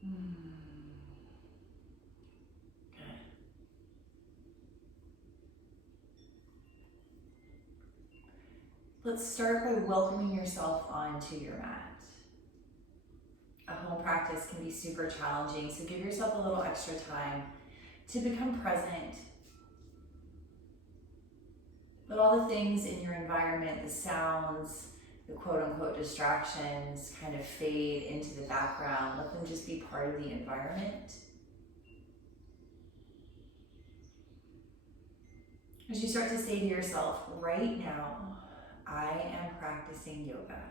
Good. Let's start by welcoming yourself onto your mat. A home practice can be super challenging, so give yourself a little extra time to become present. Let all the things in your environment, the sounds, the quote-unquote distractions, kind of fade into the background. Let them just be part of the environment. As you start to say to yourself, right now, I am practicing yoga.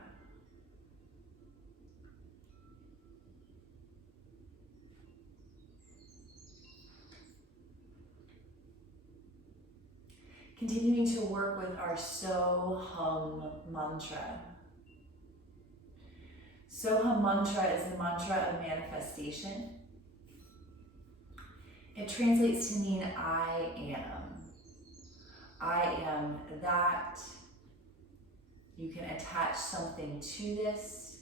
Continuing to work with our So-Hum mantra. So-Hum mantra is a mantra of manifestation. It translates to mean I am. I am that. You can attach something to this.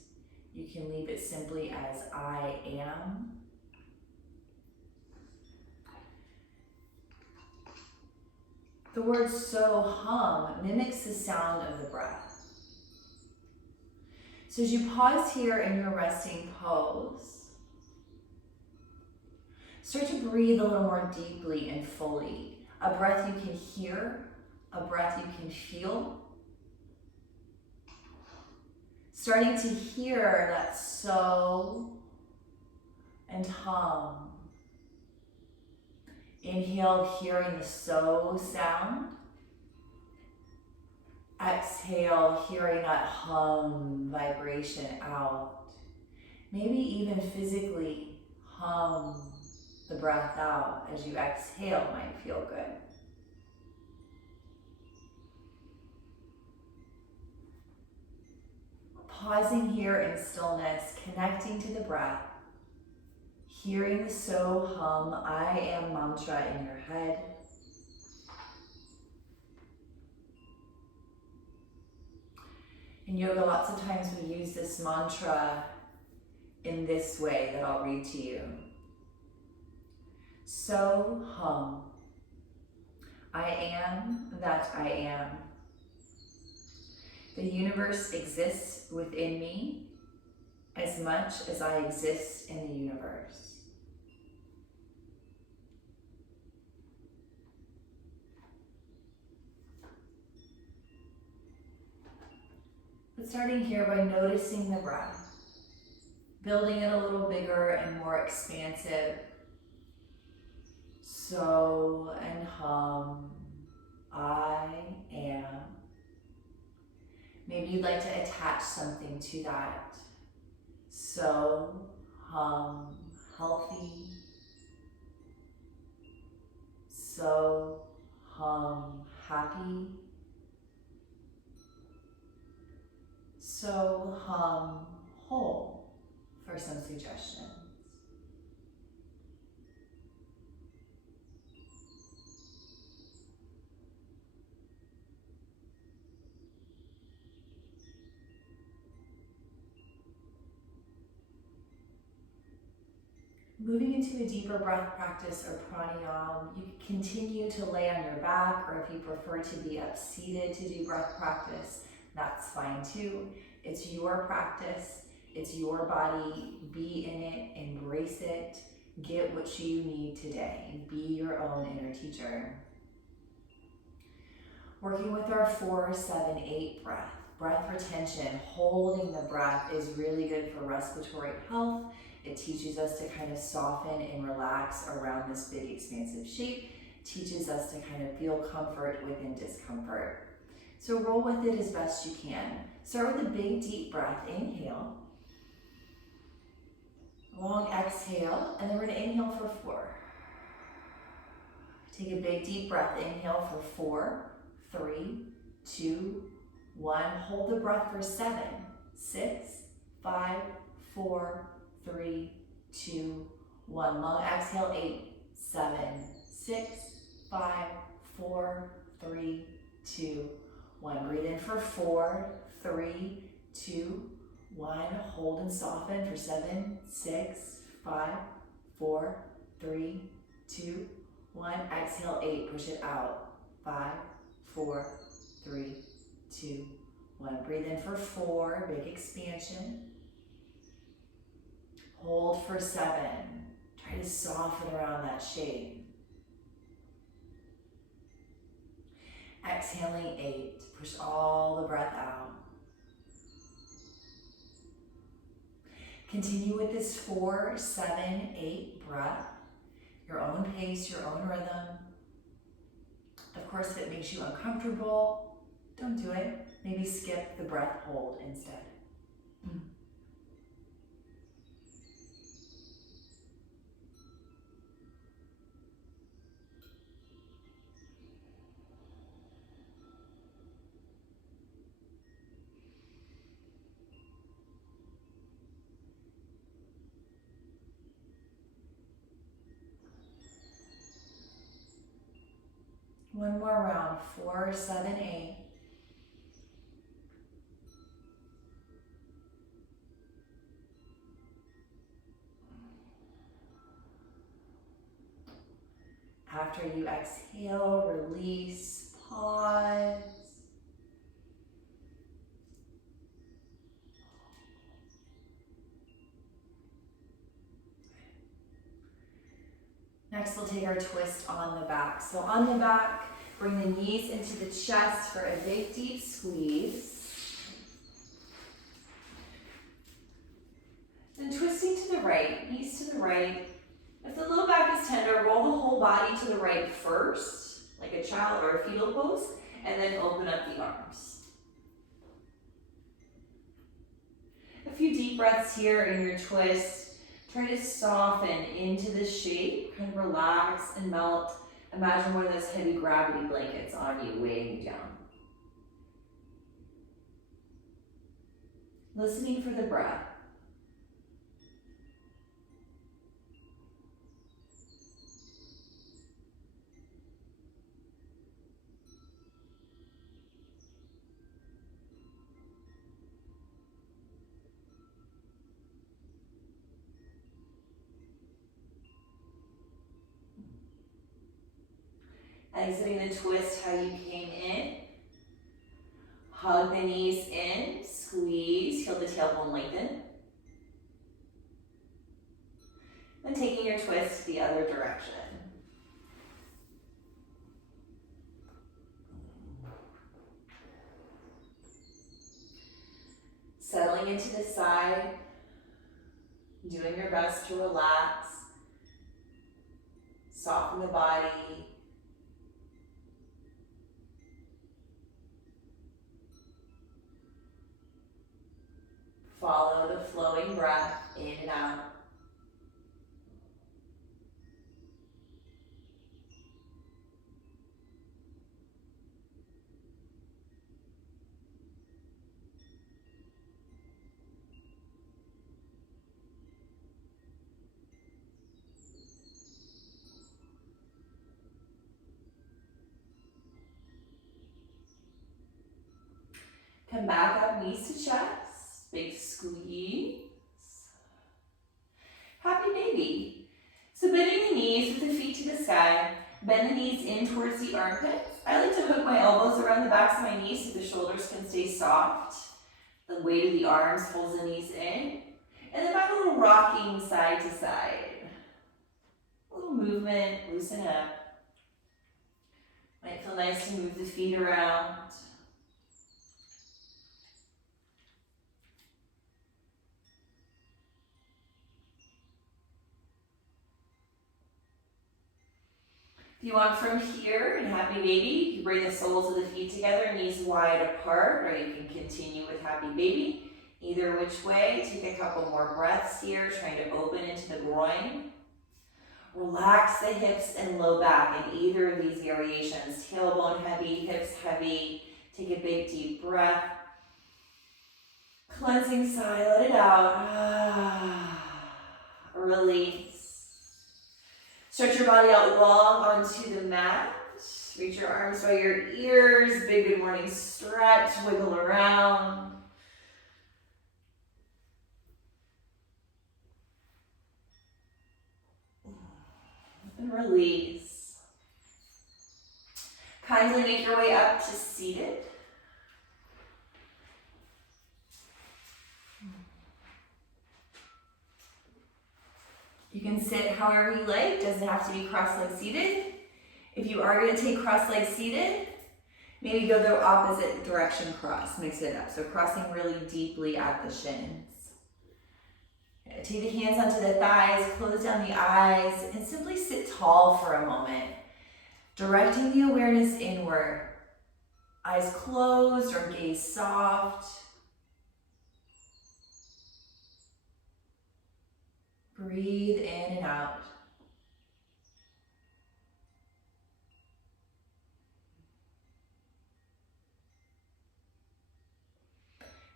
You can leave it simply as I am. The word so-hum mimics the sound of the breath. So as you pause here in your resting pose, start to breathe a little more deeply and fully. A breath you can hear, a breath you can feel. Starting to hear that so and hum. Inhale, hearing the so sound. Exhale, hearing that hum vibration out. Maybe even physically hum the breath out as you exhale might feel good. Pausing here in stillness, connecting to the breath, hearing the so-hum, I am mantra in your head. In yoga, lots of times we use this mantra in this way that I'll read to you. So-hum, I am that I am. The universe exists within me as much as I exist in the universe. But starting here by noticing the breath, building it a little bigger and more expansive. So and hum, I am. Maybe you'd like to attach something to that. So, hum, healthy. So, hum, happy. So, hum, whole, for some suggestions. Moving into a deeper breath practice or pranayama, you can continue to lay on your back, or if you prefer to be up seated to do breath practice, that's fine too. It's your practice, it's your body, be in it, embrace it, get what you need today, be your own inner teacher. Working with our 4, 7, 8 breath. Breath retention, holding the breath is really good for respiratory health. It teaches us to kind of soften and relax around this big expansive shape. Teaches us to kind of feel comfort within discomfort. So roll with it as best you can. Start with a big deep breath, inhale. Long exhale, and then we're gonna inhale for 4. Take a big deep breath, inhale for 4, 3, 2, 1. Hold the breath for 7, 6, 5, 4, 3, 2, 1. Long exhale, 8, 7, 6, 5, 4, 3, 2, 1. Breathe in for 4, 3, 2, 1. Hold and soften for 7, 6, 5, 4, 3, 2, 1. Exhale, 8. Push it out. 5, 4, 3, 2, 1. Breathe in for 4. Big expansion. Hold for 7. Try to soften around that shape. Exhaling 8. Push all the breath out. Continue with this 4, 7, 8 breath. Your own pace, your own rhythm. Of course, if it makes you uncomfortable, don't do it. Maybe skip the breath hold instead. One more round, 4, 7, 8. After you exhale, release, pause. Next, we'll take our twist on the back. So on the back, bring the knees into the chest for a big, deep squeeze. Then twisting to the right, knees to the right. If the low back is tender, roll the whole body to the right first, like a child or a fetal pose, and then open up the arms. A few deep breaths here in your twist. Try to soften into the shape, kind of relax and melt. Imagine one of those heavy gravity blankets on you, weighing you down. Listening for the breath. Exiting the twist how you came in. Hug the knees in, squeeze, feel the tailbone lengthen. Then taking your twist the other direction. Settling into the side, doing your best to relax, soften the body. Follow the flowing breath in and out. Come back up, knees to chest, big squeeze. Happy baby. So bending the knees with the feet to the sky, bend the knees in towards the armpits. I like to hook my elbows around the backs of my knees so the shoulders can stay soft. The weight of the arms pulls the knees in. And then back a little rocking side to side. A little movement, loosen up. Might feel nice to move the feet around. If you want from here in Happy Baby, you bring the soles of the feet together, knees wide apart, or you can continue with Happy Baby. Either which way, take a couple more breaths here, trying to open into the groin. Relax the hips and low back in either of these variations. Tailbone heavy, hips heavy. Take a big deep breath. Cleansing sigh, let it out. Release. Stretch your body out long onto the mat. Reach your arms by your ears. Big good morning stretch. Wiggle around. and release. Kindly make your way up to seated. You can sit however you like, doesn't have to be cross-legged seated. If you are going to take cross-legged seated, maybe go the opposite direction cross, mix it up. So crossing really deeply at the shins. Take the hands onto the thighs, close down the eyes, and simply sit tall for a moment, directing the awareness inward. Eyes closed or gaze soft. Breathe in and out.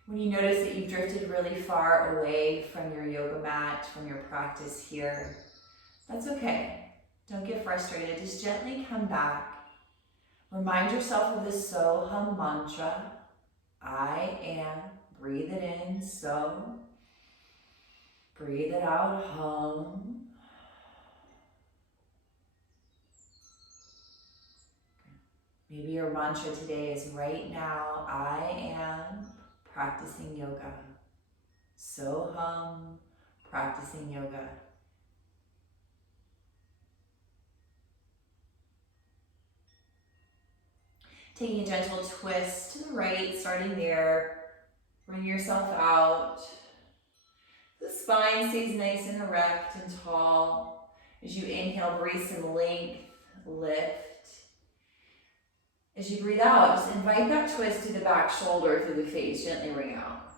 When you notice that you've drifted really far away from your yoga mat, from your practice here, that's okay. Don't get frustrated. Just gently come back. Remind yourself of the Soham mantra. I am. Breathe it in, so. Breathe it out, hum. Maybe your mantra today is right now, I am practicing yoga. Soham, practicing yoga. Taking a gentle twist to the right, starting there. Bring yourself out. The spine stays nice and erect and tall. As you inhale, breathe some length, lift. As you breathe out, just invite that twist to the back shoulder through the face, gently ring out.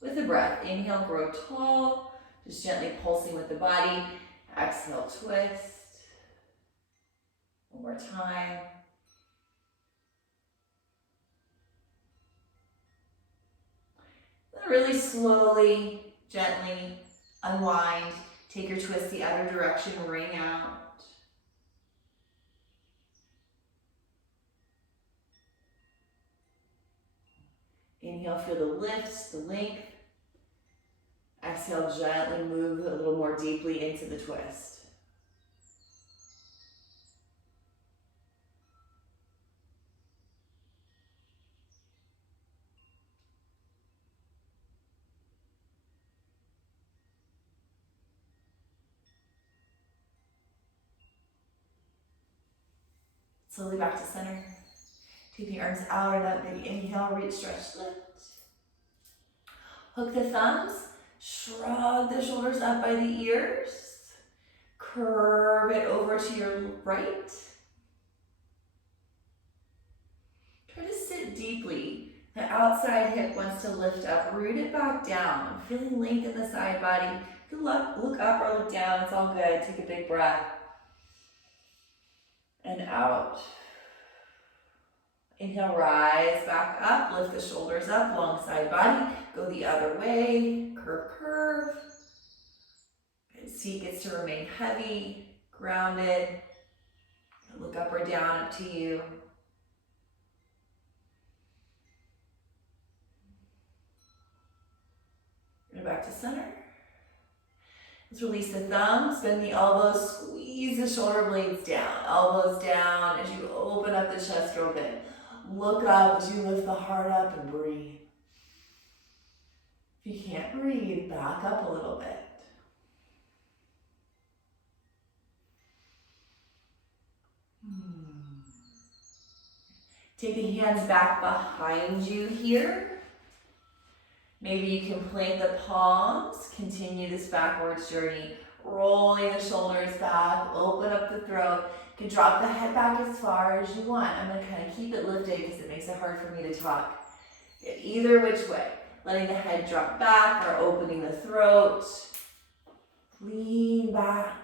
With the breath, inhale, grow tall, just gently pulsing with the body. Exhale, twist. One more time. Then really slowly, gently unwind. Take your twist the other direction, ring out. Inhale, feel the lift, the length. Exhale, gently move a little more deeply into the twist. Slowly back to center. Take the arms out and up. Big inhale, reach, stretch, lift. Hook the thumbs. Shrug the shoulders up by the ears. Curve it over to your right. Try to sit deeply. The outside hip wants to lift up. Root it back down. Feeling length in the side body. You can look up or look down. It's all good. Take a big breath. And out. Inhale, rise back up, lift the shoulders up, long side body, go the other way, curve, curve. Seat gets to remain heavy, grounded. Look up or down, up to you. Go back to center. Let's release the thumbs, bend the elbows, squeeze the shoulder blades down, elbows down as you open up the chest open. Look up as you lift the heart up and breathe. If you can't breathe, back up a little bit. Take the hands back behind you here. Maybe you can plant the palms, continue this backwards journey, rolling the shoulders back, open up the throat. You can drop the head back as far as you want. I'm going to kind of keep it lifted because it makes it hard for me to talk. Either which way. Letting the head drop back or opening the throat. Lean back.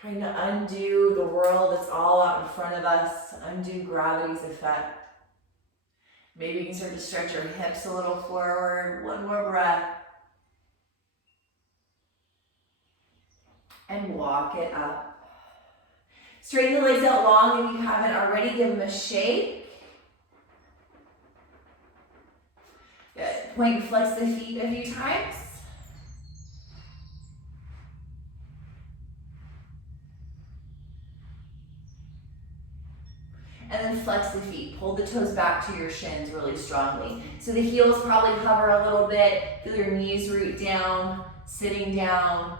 Trying to undo the world that's all out in front of us. Undo gravity's effect. Maybe you can start to stretch your hips a little forward. One more breath. And walk it up. Straighten the legs out long if you haven't already. Give them a shake. Good. Point and flex the feet a few times. flex the feet. Pull the toes back to your shins really strongly. So the heels probably hover a little bit. Feel your knees root down, sitting down.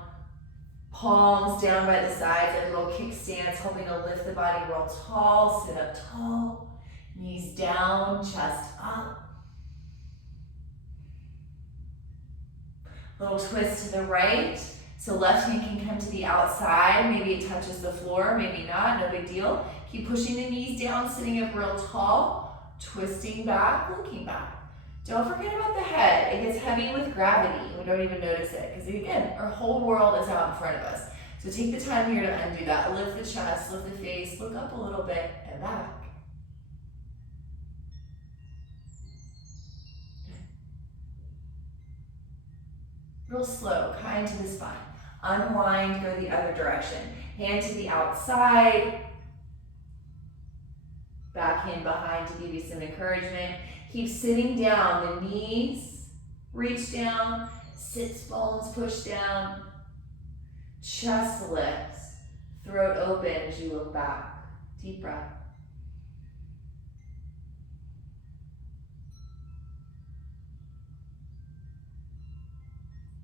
Palms down by the sides, like a little kickstands, helping to lift the body real tall. Sit up tall. Knees down, chest up. Little twist to the right. So left hand can come to the outside. Maybe it touches the floor, maybe not, no big deal. Keep pushing the knees down, sitting up real tall, twisting back, looking back. Don't forget about the head. It gets heavy with gravity. We don't even notice it because again, our whole world is out in front of us. So take the time here to undo that. Lift the chest, lift the face, look up a little bit and back. Real slow, kind to the spine. Unwind, go the other direction. Hand to the outside. Back hand behind to give you some encouragement. Keep sitting down, the knees reach down, sits bones push down, chest lifts, throat open as you look back. Deep breath.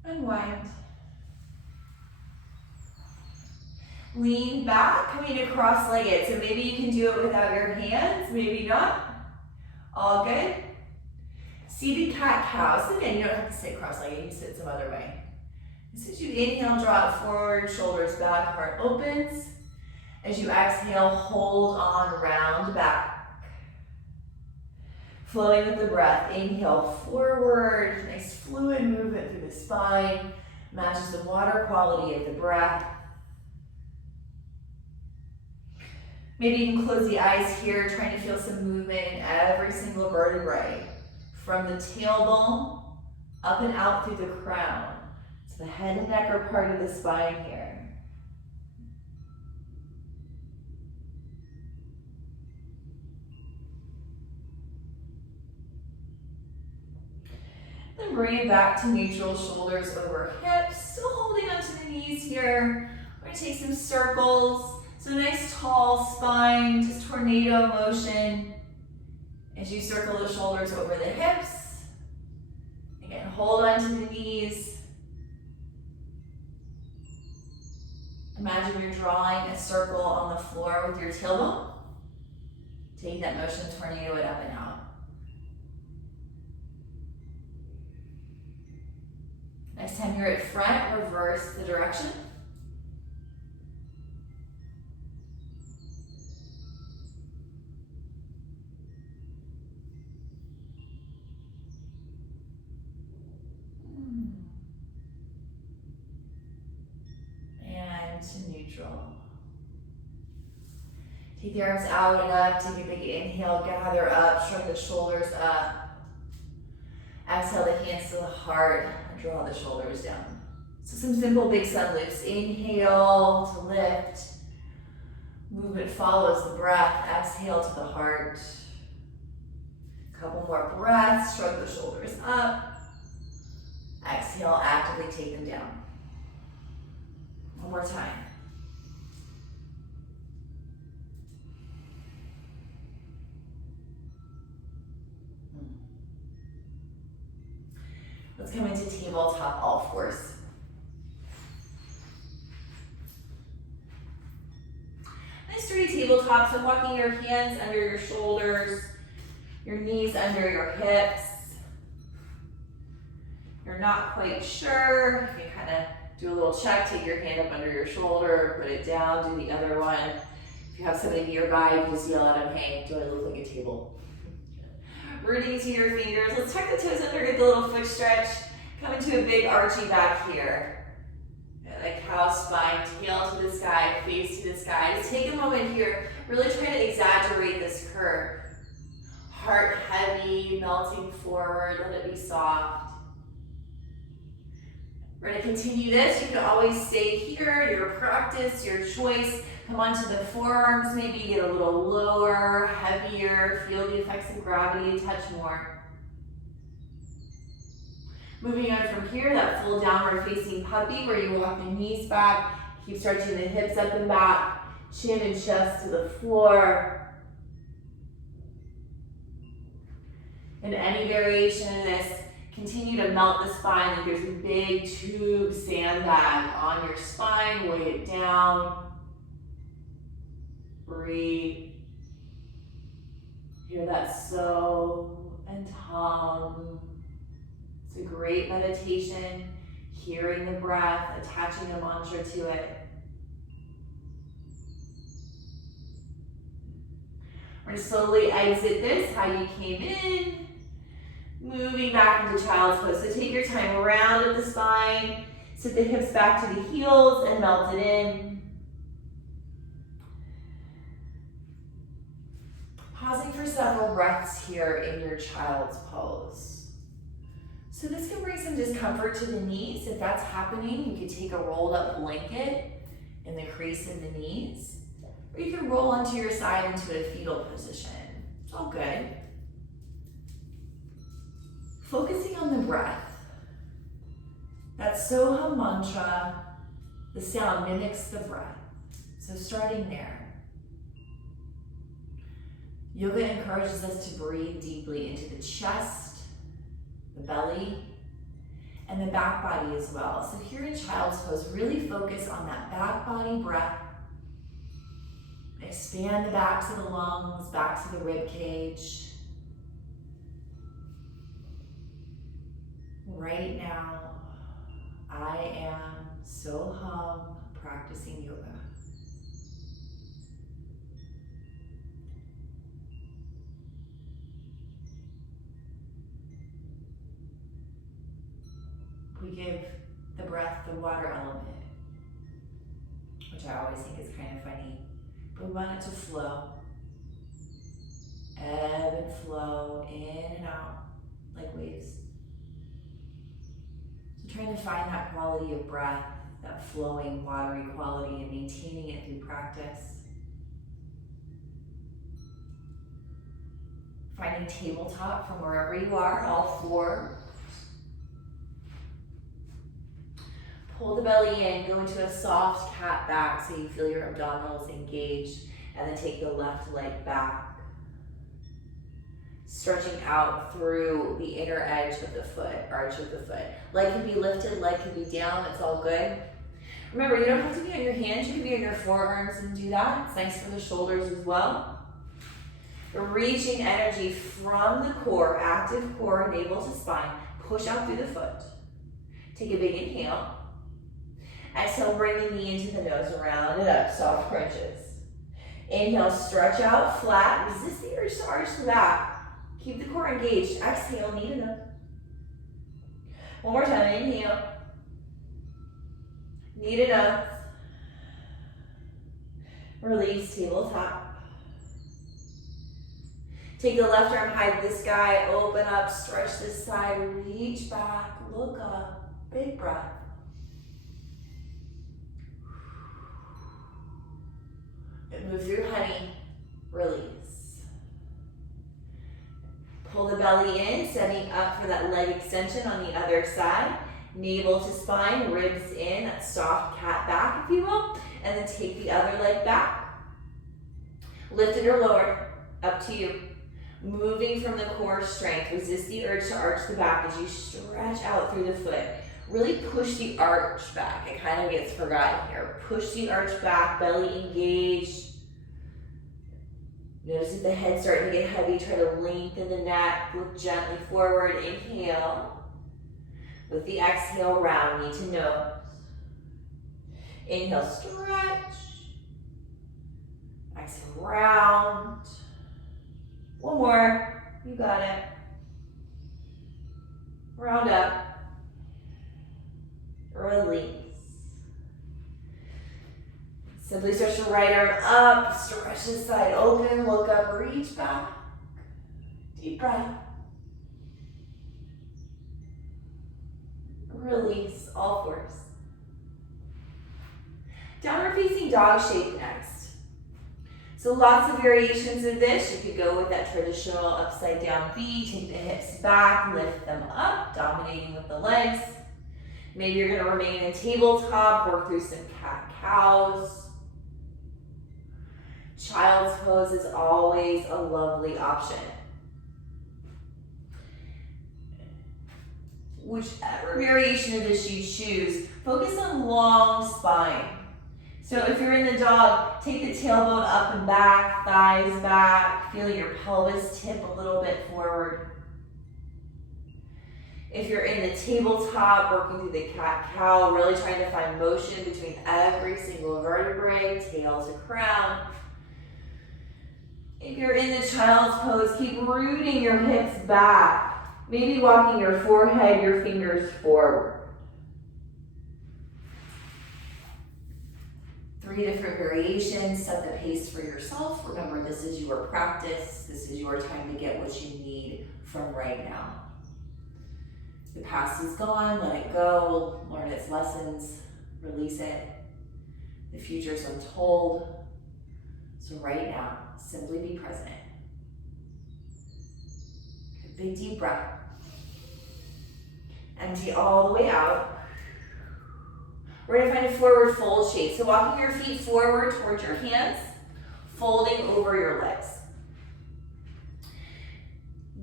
Unwind. Lean back, coming to cross-legged. So maybe you can do it without your hands, maybe not. All good. Seated cat-cow. So again, you don't have to sit cross-legged, you sit some other way. As you inhale, draw it forward, shoulders back, heart opens. As you exhale, hold on, round back. Flowing with the breath, inhale forward, nice fluid movement through the spine, matches the water quality of the breath. Maybe you can close the eyes here, trying to feel some movement in every single vertebrae. From the tailbone, up and out through the crown. So the head and neck are part of the spine here. Then bring it back to neutral, shoulders over hips. Still holding onto the knees here. We're gonna take some circles. So nice tall spine, just tornado motion. As you circle the shoulders over the hips. Again, hold onto the knees. Imagine you're drawing a circle on the floor with your tailbone. Take that motion, tornado it up and out. Next time you're at front, reverse the direction. To neutral. Take the arms out and up, take a big inhale, gather up, shrug the shoulders up. Exhale the hands to the heart and draw the shoulders down. So some simple big sun lifts. Inhale to lift. Movement follows the breath. Exhale to the heart. Couple more breaths, shrug the shoulders up. Exhale, actively take them down. One more time. Let's come into tabletop all fours. Nice sturdy tabletop, so walking your hands under your shoulders, your knees under your hips. You're not quite sure, you can kind of do a little check, take your hand up under your shoulder, put it down, do the other one. If you have somebody nearby, you can just yell at them, hey, do I look like a table? Rooting to your fingers. Let's tuck the toes under, get the little foot stretch. Come into a big archy back here. Like cow spine, tail to the sky, face to the sky. Just take a moment here, really try to exaggerate this curve. Heart heavy, melting forward, let it be soft. We're going to continue this. You can always stay here, your practice, your choice. Come onto the forearms, maybe get a little lower, heavier, feel the effects of gravity a touch more. Moving on from here, that full downward facing puppy where you walk the knees back, keep stretching the hips up and back, chin and chest to the floor. In any variation of this, continue to melt the spine like there's a big tube sandbag on your spine. Weigh it down. Breathe. Hear that so and hum. It's a great meditation. Hearing the breath, attaching a mantra to it. We're going to slowly exit this, how you came in. Moving back into child's pose. So take your time, round at the spine. Sit the hips back to the heels and melt it in. Pausing for several breaths here in your child's pose. So this can bring some discomfort to the knees. If that's happening, you can take a rolled up blanket in the crease in the knees, or you can roll onto your side into a fetal position. It's all good. Focusing on the breath. That Soham mantra, the sound mimics the breath. So starting there. Yoga encourages us to breathe deeply into the chest, the belly, and the back body as well. So here in child's pose, really focus on that back body breath. Expand the backs of the lungs, backs of the rib cage. Right now, I am Soham practicing yoga. We give the breath the water element, which I always think is kind of funny, but we want it to flow. Ebb and flow, in and out, like waves. So trying to find that quality of breath, that flowing, watery quality, and maintaining it through practice. Finding tabletop from wherever you are, all four. Pull the belly in, go into a soft cat back so you feel your abdominals engaged, and then take the left leg back. Stretching out through the inner edge of the foot, arch of the foot. Leg can be lifted, leg can be down, it's all good. Remember, you don't have to be on your hands, you can be on your forearms and do that. It's nice for the shoulders as well. Reaching energy from the core, active core, navel to spine. Push out through the foot. Take a big inhale. Exhale, bring the knee into the nose, round it up, soft crunches. Inhale, stretch out flat, resist the urge to arch the back. Keep the core engaged. Exhale, knee to nose. One more time, inhale. Knee to nose. Release, tabletop. Take the left arm high to the sky, open up, stretch this side, reach back, look up, big breath. And move through honey, release. Pull the belly in, setting up for that leg extension on the other side. Navel to spine, ribs in, that soft cat back, if you will. And then take the other leg back. Lifted or lowered, up to you. Moving from the core strength, resist the urge to arch the back as you stretch out through the foot. Really push the arch back. It kind of gets forgotten here. Push the arch back, belly engaged. Notice if the head's starting to get heavy, try to lengthen the neck, look gently forward, inhale. With the exhale, round knee to nose. Inhale, stretch. Exhale, round. One more, you got it. Round up. Release. Simply stretch the right arm up, stretch the side open, look up, reach back. Deep breath. Release, all fours. Downward facing dog shape next. So lots of variations of this. You could go with that traditional upside down V, take the hips back, lift them up, dominating with the legs. Maybe you're gonna remain in tabletop, work through some cat-cows. Child's pose is always a lovely option. Whichever variation of this you choose, focus on long spine. So if you're in the dog, take the tailbone up and back, thighs back, feel your pelvis tip a little bit forward. If you're in the tabletop, working through the cat-cow, really trying to find motion between every single vertebrae, tail to crown. If you're in the child's pose, keep rooting your hips back. Maybe walking your forehead, your fingers forward. 3 different variations, set the pace for yourself. Remember, this is your practice. This is your time to get what you need from right now. The past is gone, let it go, learn its lessons, release it. The future's untold. So right now, simply be present. A big deep breath. Empty all the way out. We're gonna find a forward fold shape. So walking your feet forward towards your hands, folding over your legs.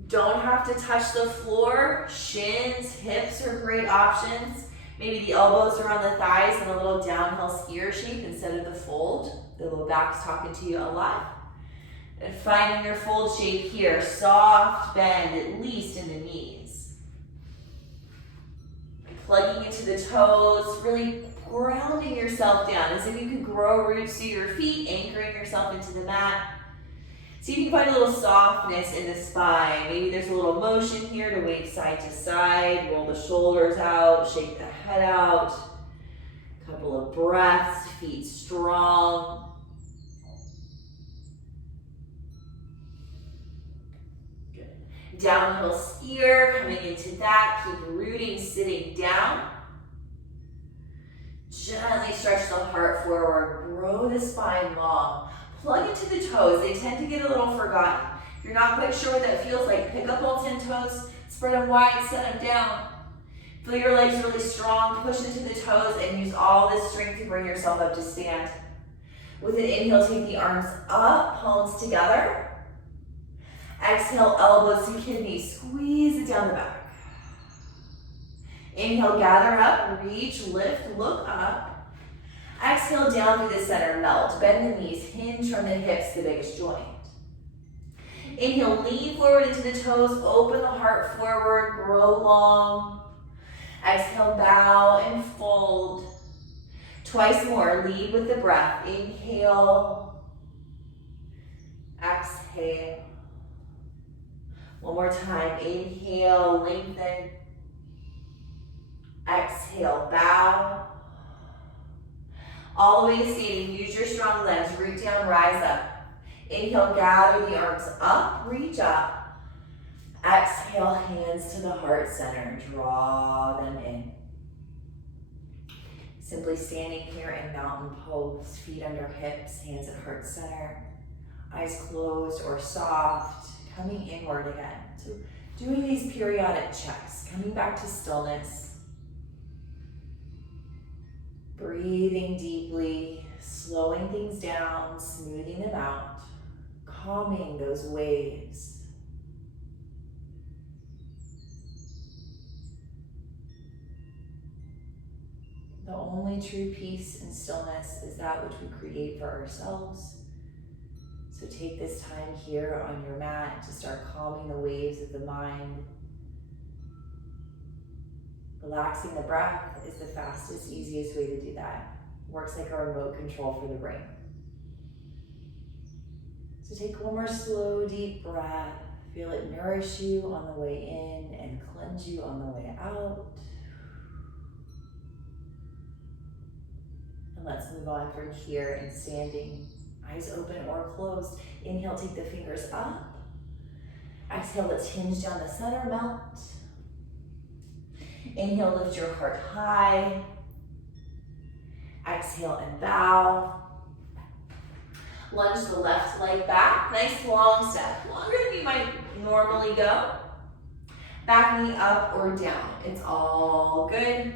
Don't have to touch the floor. Shins, hips are great options. Maybe the elbows are on the thighs in a little downhill skier shape instead of the fold. The low back's talking to you a lot. And finding your fold shape here, soft bend, at least in the knees. Plugging into the toes, really grounding yourself down as if you could grow roots through your feet, anchoring yourself into the mat. See if you can find a little softness in the spine. Maybe there's a little motion here to wave side to side, roll the shoulders out, shake the head out. Couple of breaths, feet strong. Good. Downhill skier, coming into that, keep rooting, sitting down. Gently stretch the heart forward, grow the spine long. Plug into the toes, they tend to get a little forgotten. If you're not quite sure what that feels like, pick up all 10 toes, spread them wide, set them down. Feel your legs really strong, push into the toes and use all this strength to bring yourself up to stand. With an inhale, take the arms up, palms together. Exhale, elbows to kidneys, squeeze it down the back. Inhale, gather up, reach, lift, look up. Exhale, down through the center, melt. Bend the knees, hinge from the hips, the biggest joint. Inhale, lean forward into the toes, open the heart forward, grow long. Exhale, bow and fold. Twice more, lead with the breath. Inhale, exhale. One more time, inhale, lengthen. Exhale, bow. All the way to standing, use your strong legs, root down, rise up. Inhale, gather the arms up, reach up. Exhale, hands to the heart center, draw them in. Simply standing here in mountain pose, feet under hips, hands at heart center, eyes closed or soft, coming inward again. So doing these periodic checks, coming back to stillness. Breathing deeply, slowing things down, smoothing them out, calming those waves. The only true peace and stillness is that which we create for ourselves. So take this time here on your mat to start calming the waves of the mind. Relaxing the breath is the fastest, easiest way to do that. Works like a remote control for the brain. So take one more slow, deep breath. Feel it nourish you on the way in and cleanse you on the way out. And let's move on from here and standing, eyes open or closed. Inhale, take the fingers up. Exhale, let's hinge down the center, melt. Inhale, lift your heart high. Exhale and bow. Lunge the left leg back. Nice long step, longer than you might normally go. Back knee up or down. It's all good.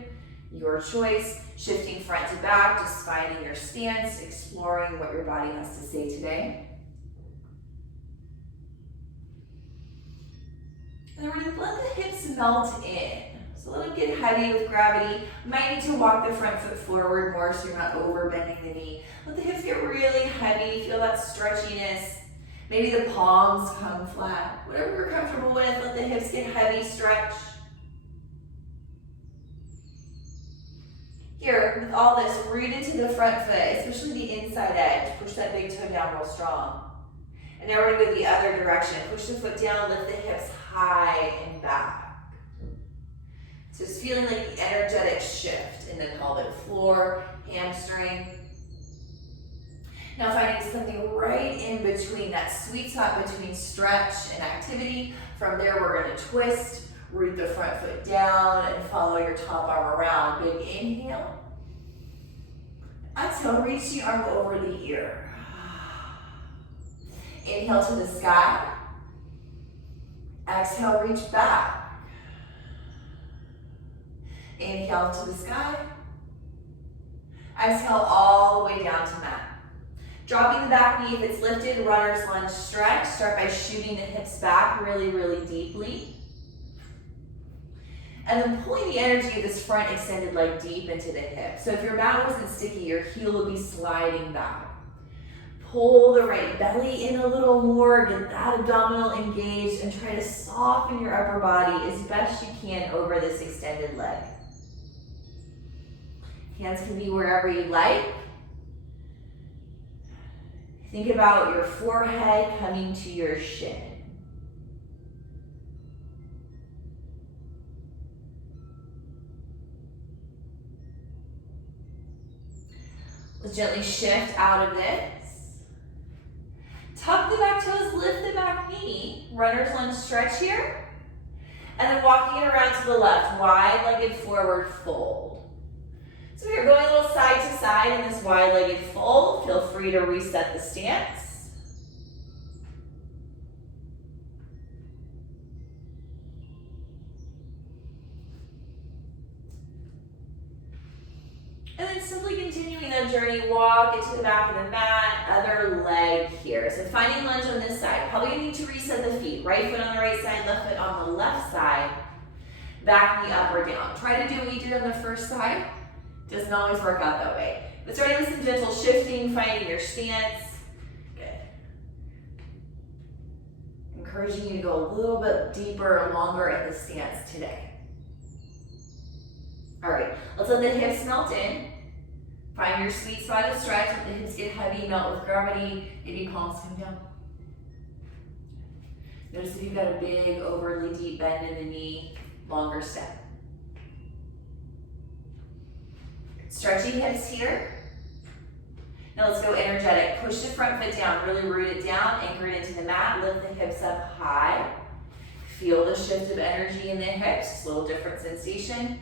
Your choice. Shifting front to back, just finding your stance, exploring what your body has to say today. And then we're gonna let the hips melt in. So let them get heavy with gravity. Might need to walk the front foot forward more so you're not over bending the knee. Let the hips get really heavy. Feel that stretchiness. Maybe the palms come flat. Whatever you're comfortable with, let the hips get heavy, stretch. Here, with all this, root into the front foot, especially the inside edge. Push that big toe down real strong. And now we're gonna go the other direction. Push the foot down, lift the hips high and back. So just feeling like the energetic shift in the pelvic floor, hamstring. Now finding something right in between, that sweet spot between stretch and activity. From there, we're gonna twist, root the front foot down, and follow your top arm around. Big inhale. Exhale, reach the arm over the ear. Inhale to the sky. Exhale, reach back. Inhale to the sky. Exhale all the way down to mat. Dropping the back knee if it's lifted, runner's lunge stretch. Start by shooting the hips back really, really deeply. And then pulling the energy of this front extended leg deep into the hip. So if your mat wasn't sticky, your heel will be sliding back. Pull the right belly in a little more, get that abdominal engaged, and try to soften your upper body as best you can over this extended leg. Hands can be wherever you like. Think about your forehead coming to your shin. Let's gently shift out of this. Tuck the back toes, lift the back knee. Runner's lunge stretch here. And then walking it around to the left, wide-legged forward fold. So you're going a little side to side in this wide-legged fold. Feel free to reset the stance. And then simply continuing that journey, walk into the back of the mat, other leg here. So finding lunge on this side. Probably gonna need to reset the feet. Right foot on the right side, left foot on the left side. Back knee up or down. Try to do what you did on the first side. Doesn't always work out that way. But starting with some gentle shifting, finding your stance. Good. Encouraging you to go a little bit deeper, longer in the stance today. All right, let's let the hips melt in. Find your sweet spot of stretch. Let the hips get heavy, melt with gravity. Maybe palms come down. Notice if you've got a big, overly deep bend in the knee, longer step. Stretchy hips here. Now let's go energetic. Push the front foot down, really root it down, anchor it into the mat, lift the hips up high. Feel the shift of energy in the hips, it's a little different sensation.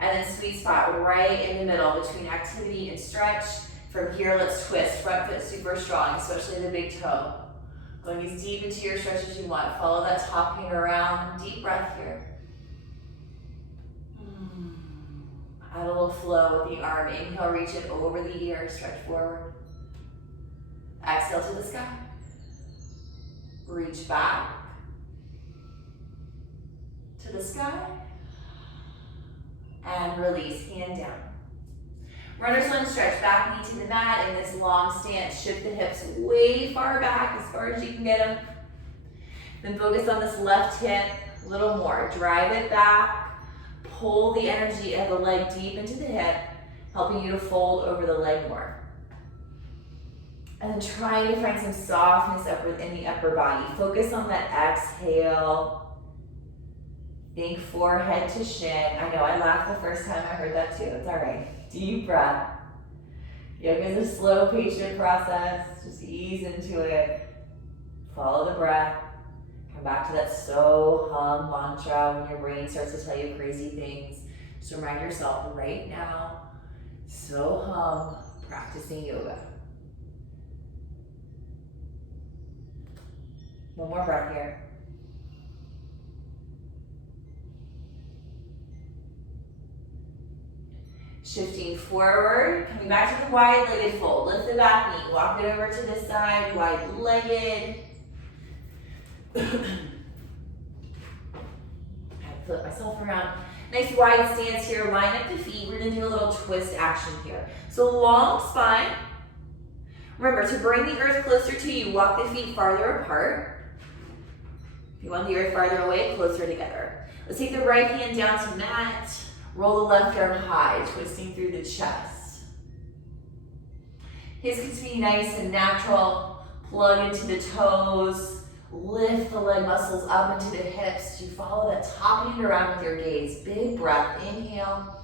And then sweet spot right in the middle between activity and stretch. From here, let's twist. Front foot super strong, especially the big toe. Going as deep into your stretch as you want. Follow that top hanger around. Deep breath here. Add a little flow with the arm. Inhale, reach it over the ear. Stretch forward. Exhale to the sky. Reach back to the sky. And release, hand down. Runner's lunge stretch, back knee to the mat in this long stance. Shift the hips way far back, as far as you can get them. Then focus on this left hip a little more. Drive it back. Pull the energy of the leg deep into the hip, helping you to fold over the leg more. And then trying to find some softness in the upper body. Focus on that exhale. Think forehead to shin. I know I laughed the first time I heard that too. It's all right. Deep breath. Yoga is a slow, patient process. Just ease into it. Follow the breath. Come back to that so hum mantra when your brain starts to tell you crazy things. Just remind yourself right now, so hum, practicing yoga. One more breath here. Shifting forward, coming back to the wide-legged fold. Lift the back knee, walk it over to this side, wide-legged. flip myself around. Nice wide stance here, line up the feet. We're gonna do a little twist action here. So long spine. Remember, to bring the earth closer to you, walk the feet farther apart. If you want the earth farther away, closer together. Let's take the right hand down to mat. Roll the left arm high, twisting through the chest. Hips can be nice and natural. Plug into the toes. Lift the leg muscles up into the hips. You follow that top hand around with your gaze. Big breath. Inhale.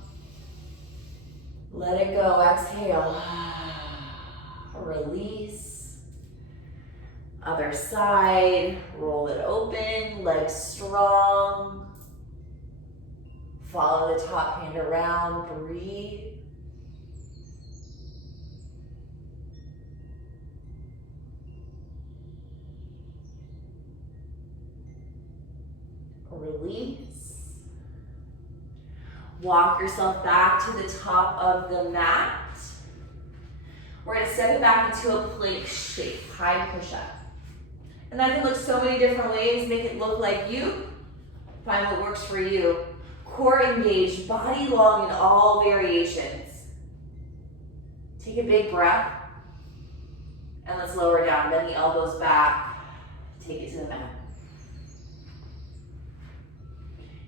Let it go. Exhale. Release. Other side. Roll it open. Legs strong. Follow the top hand around. Breathe. Release. Walk yourself back to the top of the mat. We're going to step it back into a plank shape, high push-up. And that can look so many different ways. Make it look like you. Find what works for you. Core engaged, body long in all variations. Take a big breath. And let's lower down. Bend the elbows back. Take it to the mat.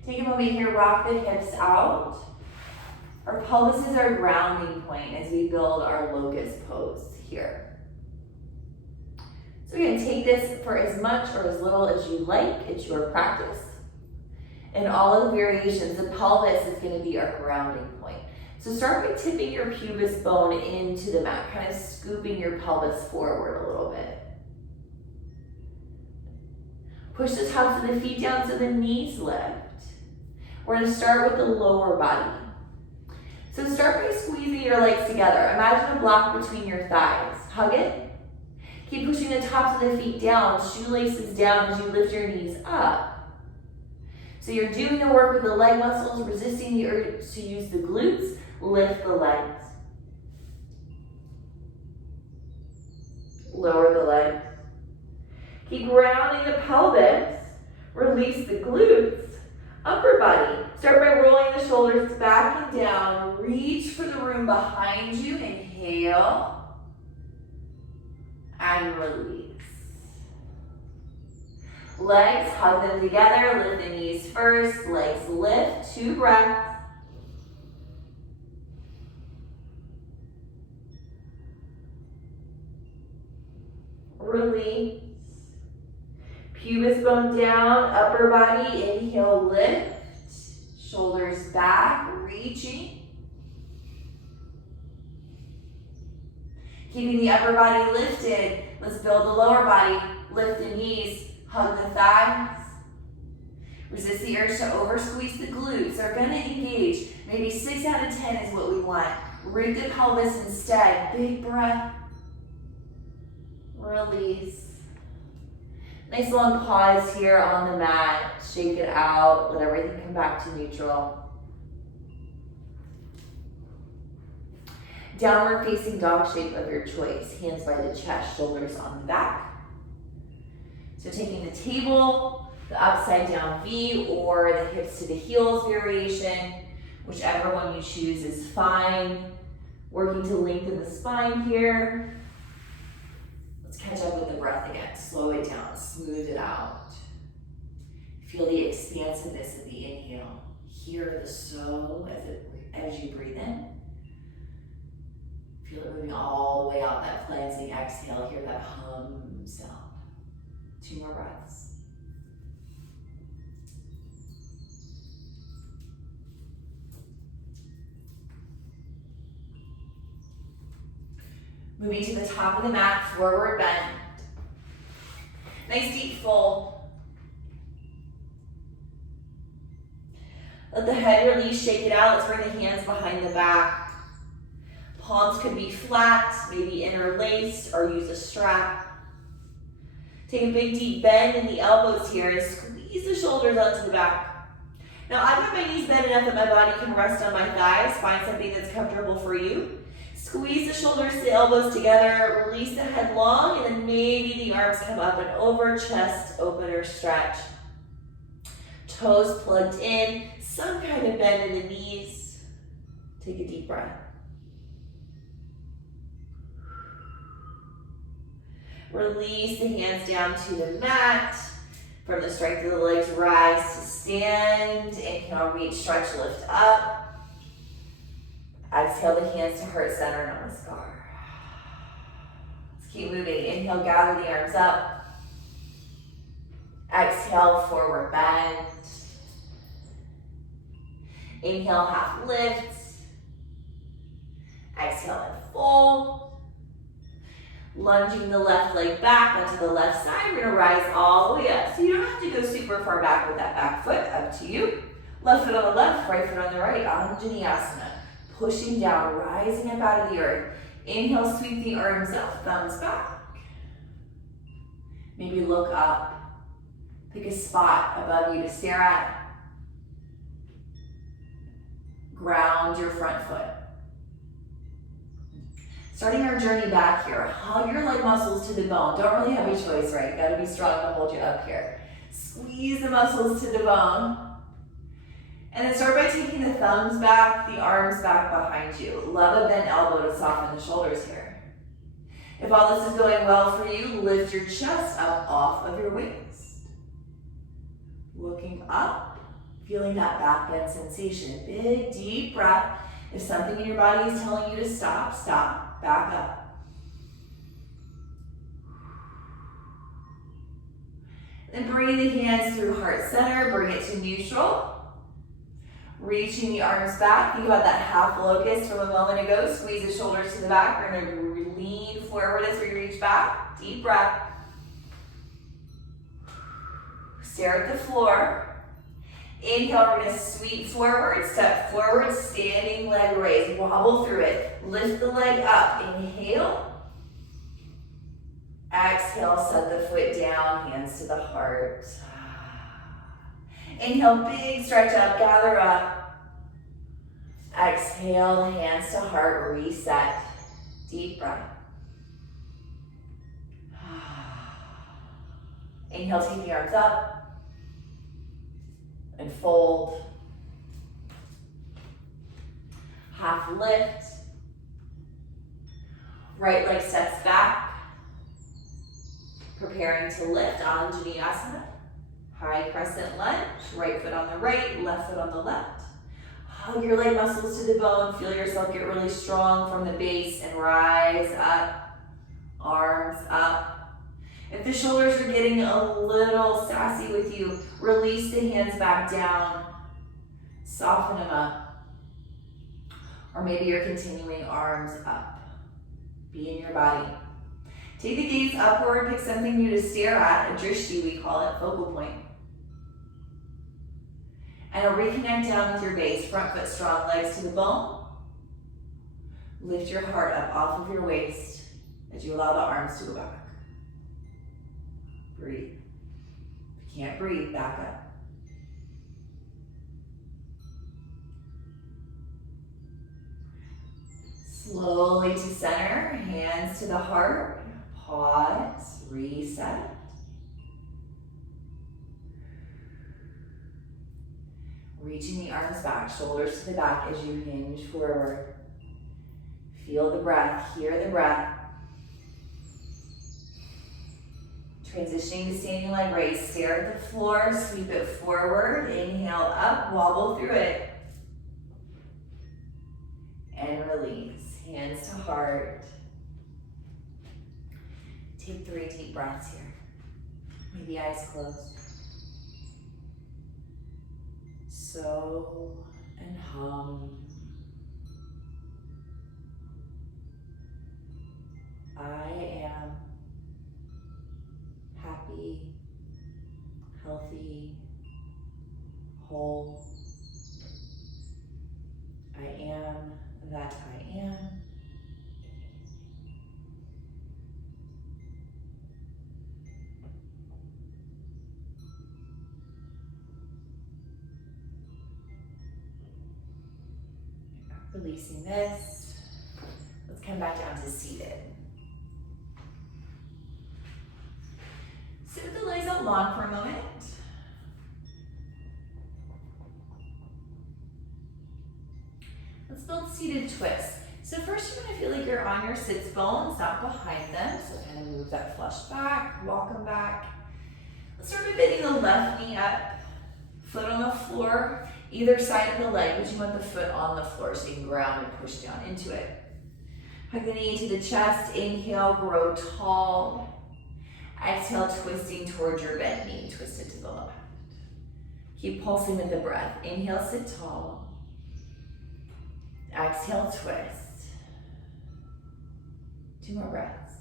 Take a moment here, rock the hips out. Our pelvis is our grounding point as we build our locust pose here. So again, take this for as much or as little as you like. It's your practice. In all of the variations, the pelvis is going to be our grounding point. So start by tipping your pubis bone into the mat, kind of scooping your pelvis forward a little bit. Push the tops of the feet down so the knees lift. We're going to start with the lower body. So start by squeezing your legs together. Imagine a block between your thighs. Hug it. Keep pushing the tops of the feet down, shoelaces down as you lift your knees up. So you're doing the work with the leg muscles, resisting the urge to use the glutes. Lift the legs. Lower the legs. Keep rounding the pelvis. Release the glutes. Upper body. Start by rolling the shoulders back and down. Reach for the room behind you. Inhale. And release. Legs, hug them together. Lift the knees first. Legs lift. 2 breaths. Release. Pubis bone down, upper body, inhale, lift. Shoulders back, reaching. Keeping the upper body lifted, let's build the lower body. Lift the knees, hug the thighs. Resist the urge to over squeeze the glutes. They're gonna engage. Maybe 6 out of 10 is what we want. Rig the pelvis instead. Big breath. Release. Nice long pause here on the mat. Shake it out. Let everything come back to neutral. Downward facing dog shape of your choice. Hands by the chest, shoulders on the back. So taking the table, the upside down V, or the hips to the heels variation, whichever one you choose is fine. Working to lengthen the spine here. Catch up with the breath again. Slow it down. Smooth it out. Feel the expansiveness of the inhale. Hear the so as you breathe in. Feel it moving all the way out. That cleansing exhale. Hear that hum sound. 2 more breaths. Moving to the top of the mat, forward bend. Nice deep fold. Let the head release, shake it out. Let's bring the hands behind the back. Palms could be flat, maybe interlaced, or use a strap. Take a big deep bend in the elbows here and squeeze the shoulders out to the back. Now I've got my knees bent enough that my body can rest on my thighs. Find something that's comfortable for you. Squeeze the shoulders to the elbows together, release the head long, and then maybe the arms come up and over, chest open or stretch. Toes plugged in, some kind of bend in the knees. Take a deep breath. Release the hands down to the mat. From the strength of the legs, rise to stand. Inhale, reach, stretch, lift up. Exhale the hands to heart center, namaskar. Let's keep moving. Inhale, gather the arms up. Exhale, forward bend. Inhale, half lift. Exhale and fold. Lunging the left leg back onto the left side. We're gonna rise all the way up. So you don't have to go super far back with that back foot, up to you. Left foot on the left, right foot on the right, Anjaneyasana. Pushing down, rising up out of the earth. Inhale, sweep the arms up, thumbs back. Maybe look up. Pick a spot above you to stare at. Ground your front foot. Starting our journey back here, hug your leg muscles to the bone. Don't really have a choice, right? Gotta be strong to hold you up here. Squeeze the muscles to the bone. And then start by taking the thumbs back, the arms back behind you. Love a bent elbow to soften the shoulders here. If all this is going well for you, lift your chest up off of your waist. Looking up, feeling that back bend sensation. Big, deep breath. If something in your body is telling you to stop, stop. Back up. Then bring the hands through heart center, bring it to neutral. Reaching the arms back. Think about that half locust from a moment ago. Squeeze the shoulders to the back. We're gonna lean forward as we reach back. Deep breath. Stare at the floor. Inhale, we're gonna sweep forward, step forward, standing leg raise. Wobble through it. Lift the leg up. Inhale. Exhale, set the foot down, hands to the heart. Inhale, big stretch up, gather up. Exhale, hands to heart, reset. Deep breath. Inhale, take the arms up. And fold. Half lift. Right leg steps back. Preparing to lift, Anjaneyasana. High crescent lunge. Right foot on the right, left foot on the left. Hug your leg muscles to the bone. Feel yourself get really strong from the base and rise up. Arms up. If the shoulders are getting a little sassy with you, release the hands back down. Soften them up. Or maybe you're continuing arms up. Be in your body. Take the gaze upward, pick something new to stare at, a drishti we call it, focal point. And I'll reconnect down with your base, front foot strong, legs to the bone. Lift your heart up off of your waist as you allow the arms to go back. Breathe. If you can't breathe, back up. Slowly to center, hands to the heart. Pause, reset. Reaching the arms back, shoulders to the back as you hinge forward. Feel the breath, hear the breath. Transitioning to standing leg raise, stare at the floor, sweep it forward, inhale up, wobble through it. And release, hands to heart. Take 3 deep breaths here. Maybe eyes closed. So and hum. I am happy, healthy, whole. I am that I am. Releasing this. Let's come back down to seated. Sit with the legs out long for a moment. Let's build seated twists. So first you're gonna feel like you're on your sits bones, not behind them. So kind of move that flush back, walk them back. Let's start by bending the left knee up, foot on the floor, either side of the leg, but you want the foot on the floor so you can ground and push down into it. Hug the knee to the chest, inhale, grow tall. Exhale, twisting towards your bent knee, twist it to the left. Keep pulsing with the breath. Inhale, sit tall. Exhale, twist. 2 more breaths.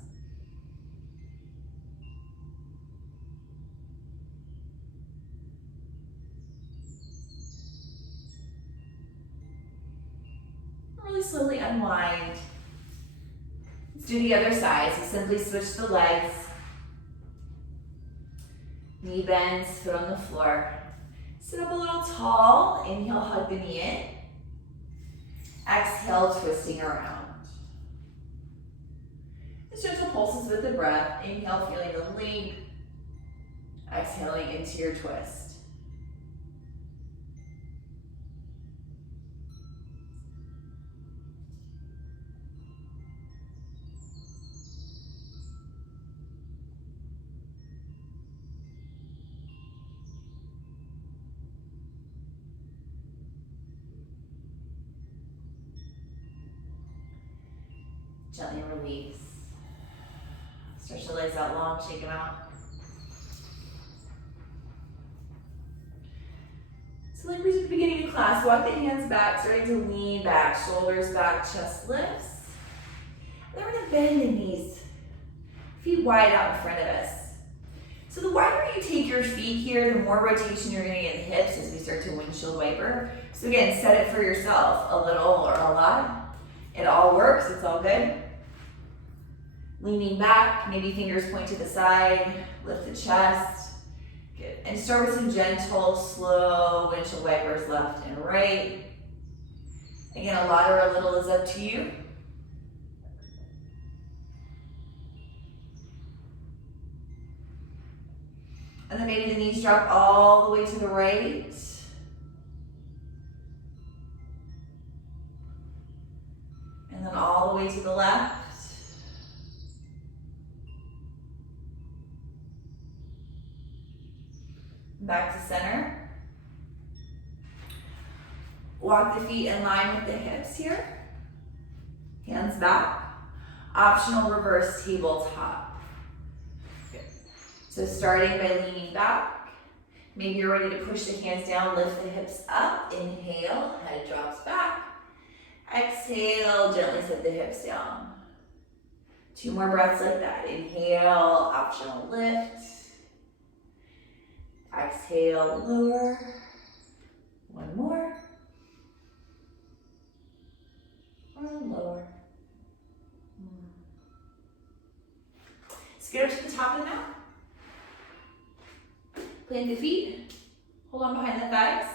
Really slowly unwind. Let's do the other side. So simply switch the legs. Knee bends, foot on the floor. Sit up a little tall. Inhale, hug the knee in. Exhale, twisting around. Just gentle pulses with the breath. Inhale, feeling the length. Exhaling into your twist. Gently release. Stretch the legs out long, shake them out. So like we did at the beginning of class, walk the hands back, starting to lean back, shoulders back, chest lifts. And then we're gonna bend the knees, feet wide out in front of us. So the wider you take your feet here, the more rotation you're gonna get in the hips as we start to windshield wiper. So again, set it for yourself, a little or a lot. It all works, it's all good. Leaning back, maybe fingers point to the side, lift the chest. Good. And start with some gentle, slow windshield wipers left and right. Again, a lot or a little is up to you. And then maybe the knees drop all the way to the right. And then all the way to the left. Back to center. Walk the feet in line with the hips here. Hands back. Optional reverse tabletop. Good. So starting by leaning back. Maybe you're ready to push the hands down, lift the hips up. Inhale, head drops back. Exhale, gently set the hips down. 2 more breaths like that. Inhale, optional lift. Exhale, lower. 1 more. And lower. Scoot up to the top of the mat. Plant the feet. Hold on behind the thighs.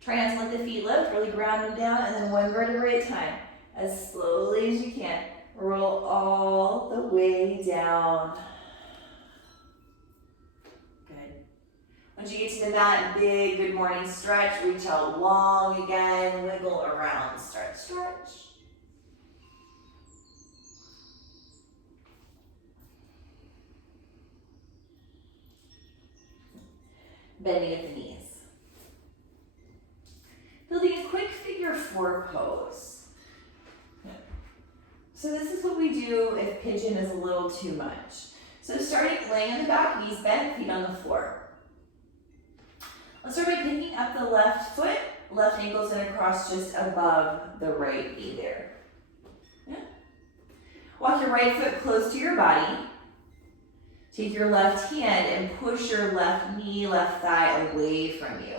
Try not to let the feet lift. Really ground them down. And then 1 vertebrae at a time. As slowly as you can. Roll all the way down. Once you get to the mat, big good morning stretch. Reach out long again. Wiggle around. Stretch, stretch. Bending at the knees. Building a quick figure 4 pose. So this is what we do if pigeon is a little too much. So starting laying on the back, knees bent, feet on the floor. Let's start by picking up the left foot, left ankle's gonna cross just above the right knee there. Yeah. Walk your right foot close to your body. Take your left hand and push your left knee, left thigh away from you.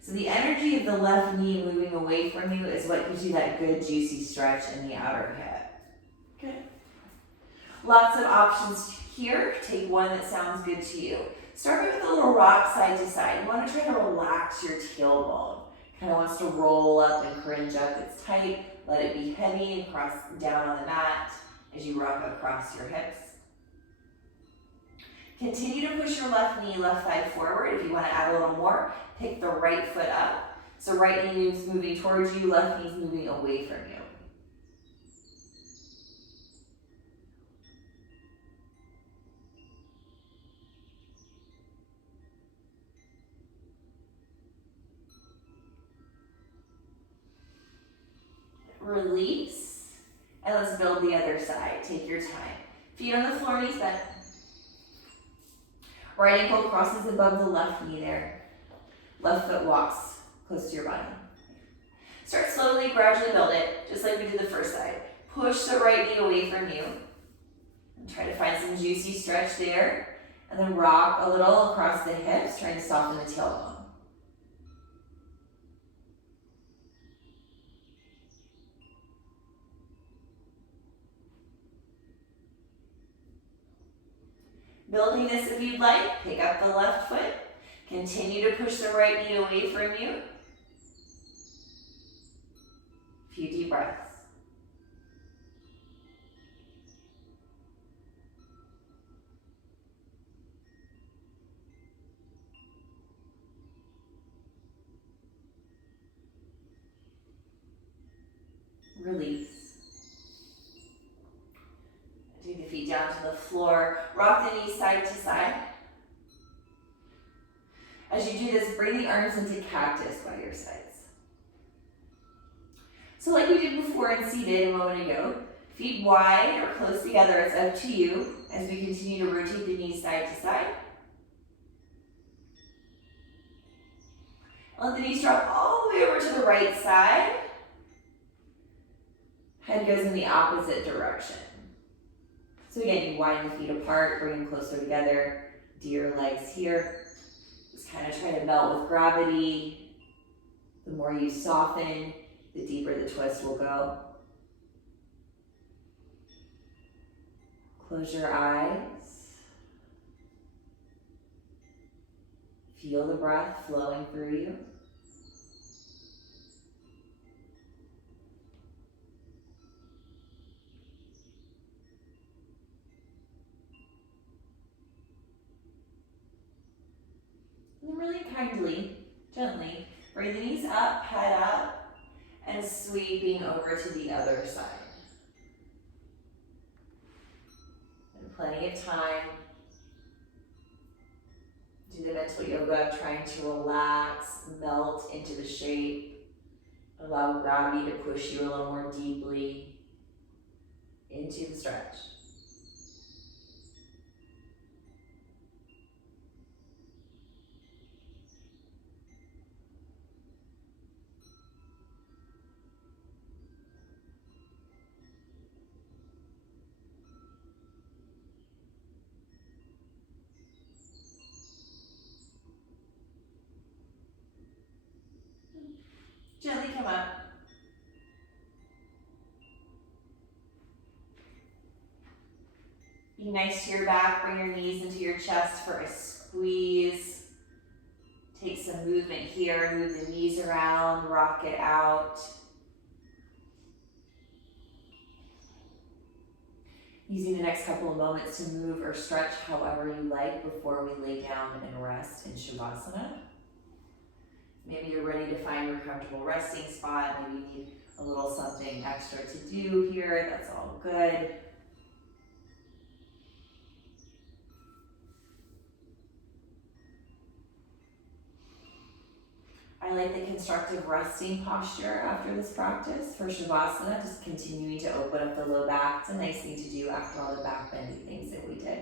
So the energy of the left knee moving away from you is what gives you that good juicy stretch in the outer hip. Good. Lots of options here. Take one that sounds good to you. Start with a little rock side to side. You want to try to relax your tailbone. Kind of wants to roll up and cringe up. It's tight. Let it be heavy and cross down on the mat as you rock across your hips. Continue to push your left knee, left thigh forward. If you want to add a little more, pick the right foot up. So right knee is moving towards you, left knee is moving away from you. Release, and let's build the other side. Take your time. Feet on the floor, knees bent. Right ankle crosses above the left knee there. Left foot walks close to your body. Start slowly, gradually build it, just like we did the first side. Push the right knee away from you. And try to find some juicy stretch there. And then rock a little across the hips, trying to soften the tailbone. Building this if you'd like, pick up the left foot. Continue to push the right knee away from you. A few deep breaths. Release. Take the feet down to the floor. Rock the knees side to side. As you do this, bring the arms into cactus by your sides. So like we did before and seated a moment ago, feet wide or close together, it's up to you as we continue to rotate the knees side to side. Let the knees drop all the way over to the right side. Head goes in the opposite direction. So again, you widen the feet apart, bring them closer together, deer legs here. Just kind of try to melt with gravity. The more you soften, the deeper the twist will go. Close your eyes. Feel the breath flowing through you. And really kindly, gently, bring the knees up, head up, and sweeping over to the other side. And plenty of time. Do the mental yoga of trying to relax, melt into the shape. Allow gravity to push you a little more deeply into the stretch. Gently come up. Be nice to your back, bring your knees into your chest for a squeeze. Take some movement here, move the knees around, rock it out. Using the next couple of moments to move or stretch however you like before we lay down and rest in Shavasana. Maybe you're ready to find your comfortable resting spot. Maybe you need a little something extra to do here. That's all good. I like the constructive resting posture after this practice for Shavasana, just continuing to open up the low back. It's a nice thing to do after all the back bending things that we did.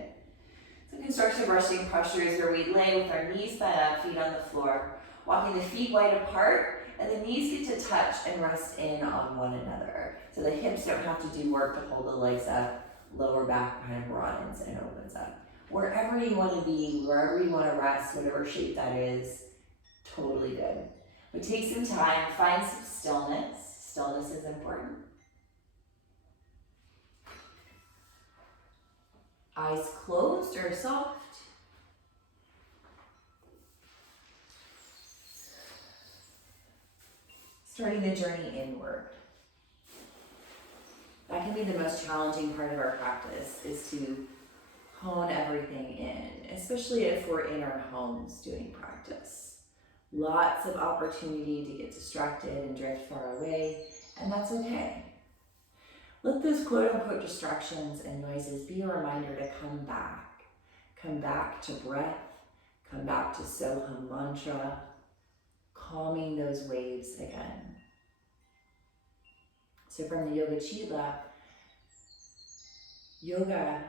So constructive resting posture is where we lay with our knees bent up, feet on the floor, walking the feet wide apart, and the knees get to touch and rest in on one another. So the hips don't have to do work to hold the legs up, lower back kind of broadens and opens up. Wherever you want to be, wherever you want to rest, whatever shape that is, totally good. But take some time, find some stillness. Stillness is important. Eyes closed or soft. Starting the journey inward. That can be the most challenging part of our practice, is to hone everything in, especially if we're in our homes doing practice. Lots of opportunity to get distracted and drift far away, and that's okay. Let those quote-unquote distractions and noises be a reminder to come back. Come back to breath, come back to Soham mantra, calming those waves again. So from the Yoga Chitla, yoga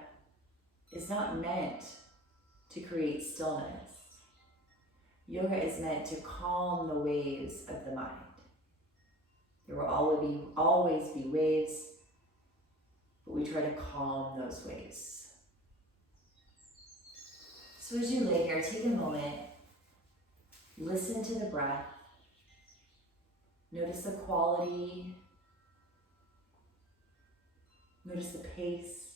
is not meant to create stillness. Yoga is meant to calm the waves of the mind. There will always be waves, but we try to calm those waves. So as you lay here, take a moment, listen to the breath, notice the quality, notice the pace,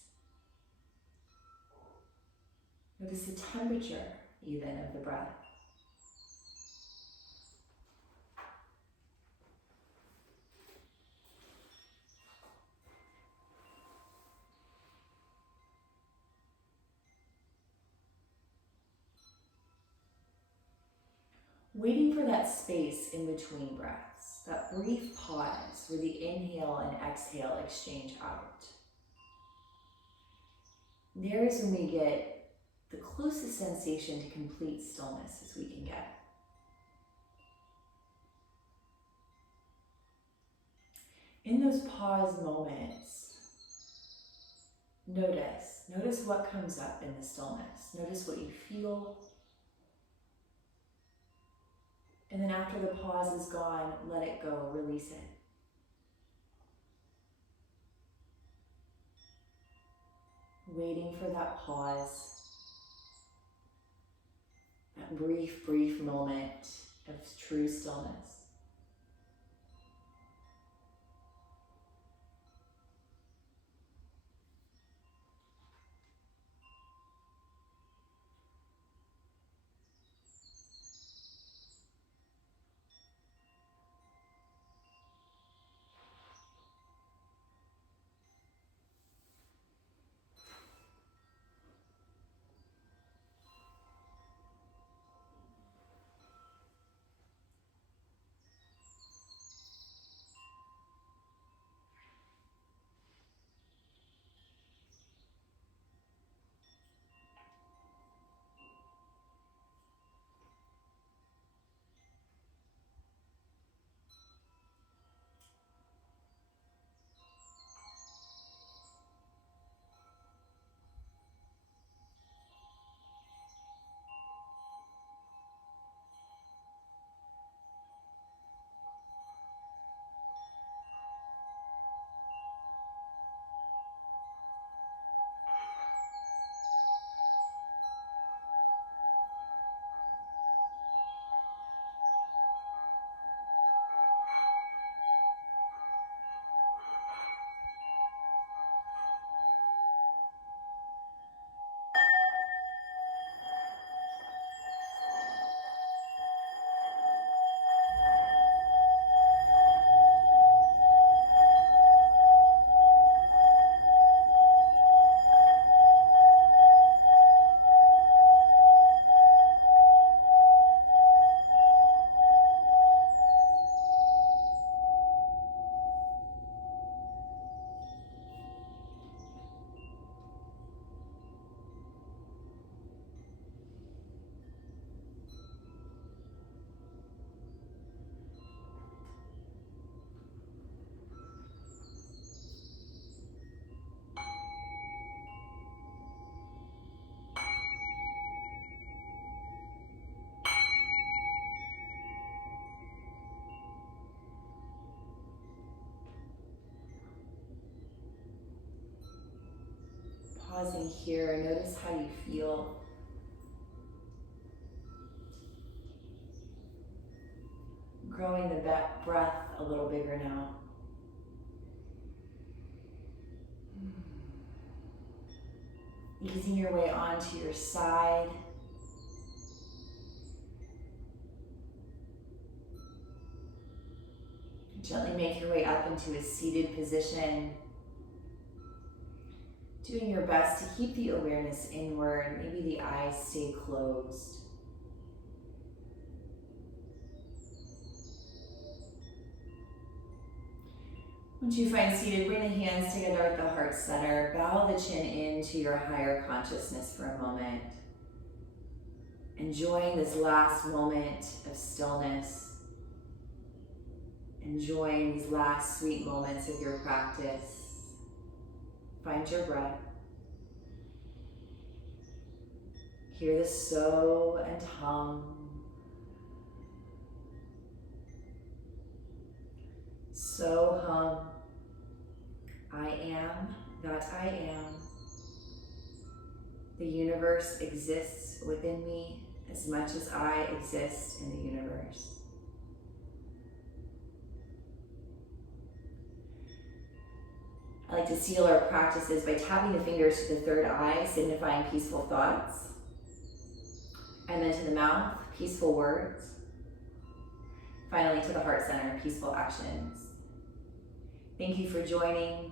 notice the temperature even of the breath. Waiting for that space in between breaths, that brief pause where the inhale and exhale exchange out. There is when we get the closest sensation to complete stillness as we can get. In those pause moments, notice what comes up in the stillness. Notice what you feel. And then after the pause is gone, let it go, release it. Waiting for that pause, that brief moment of true stillness. Pausing here, notice how you feel. Growing the breath a little bigger now. Easing your way onto your side. Gently make your way up into a seated position. Doing your best to keep the awareness inward. Maybe the eyes stay closed. Once you find seated, bring the hands together at the heart center. Bow the chin into your higher consciousness for a moment. Enjoying this last moment of stillness. Enjoying these last sweet moments of your practice. Find your breath. Hear the so and hum. So hum. I am that I am. The universe exists within me as much as I exist in the universe. I like to seal our practices by tapping the fingers to the third eye, signifying peaceful thoughts. And then to the mouth, peaceful words. Finally, to the heart center, peaceful actions. Thank you for joining.